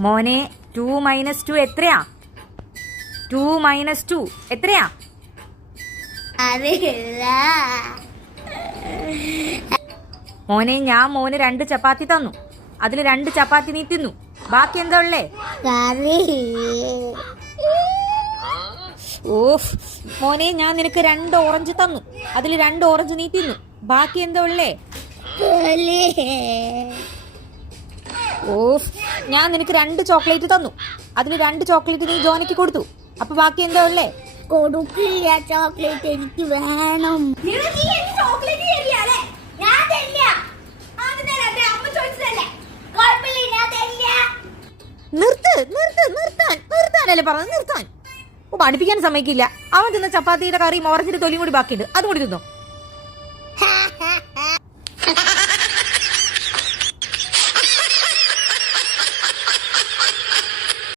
മോനെ 2 - 2 എത്രയാ? 2 - 2 എത്രയാ? അറിയില്ല. മോനെ ഞാൻ മോന് 2 ചപ്പാത്തി തന്നു. അതിൽ 2 ചപ്പാത്തി നീ തിന്നു. ബാക്കി എന്താ ഉള്ളേ? കറി. ഓഫ്. മോനെ ഞാൻ നിനക്ക് 2 ഓറഞ്ച് തന്നു. അതിൽ 2 ഓറഞ്ച് നീ തിന്നു. ബാക്കി എന്താ ഉള്ളേ? പുലി. ഓഫ്. ഞാൻ നിനക്ക് 2 ചോക്ലേറ്റ് തന്നു. അതിൽ 2 ചോക്ലേറ്റ് നീ ജോനയ്ക്ക് കൊടുത്തു. അപ്പൊ ബാക്കി എന്താ ഉള്ളേ? കൊടുക്കില്ല. ചോക്ലേറ്റ് എനിക്ക് വേണം. നിർത്താനല്ലേ പറഞ്ഞു, നിർത്താൻ. പഠിപ്പിക്കാൻ സമ്മതിക്കില്ല. അവൻ തിന്ന ചപ്പാത്തിയുടെ കറിയും ഓറഞ്ചിന്റെ തൊലിയും കൂടി ബാക്കിയുണ്ട്. അതും കൂടി തിന്നോ.